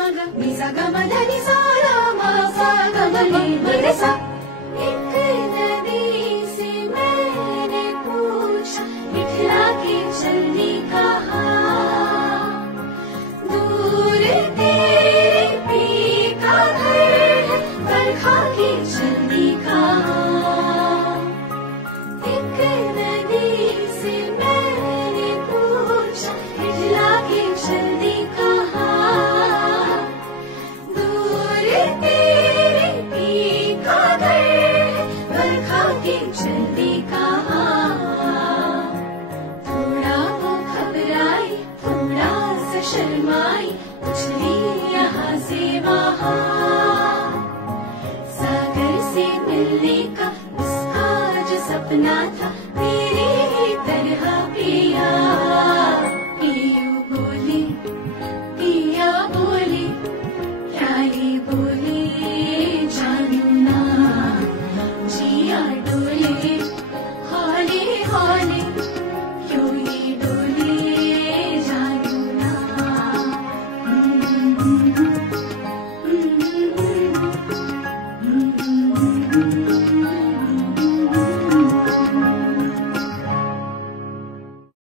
मग नि सा ग म ध नि सा रा म सा ग म नि म रे सा। एक नदी से मैंने पूछा इठला के चलनी कहाँ, दूर तेरे पी का घर है बरखा की चलनी कहाँ। एक नदी से मैंने पूछा इठला के चलनी कहाँ, दूर तेरे पी का घर है बरखा की चलनी कहाँ। थोड़ा वो घबराई थोड़ा सा शर्माई उछली यहाँ से वहाँ, सागर से मिलने का उसका जो सपना था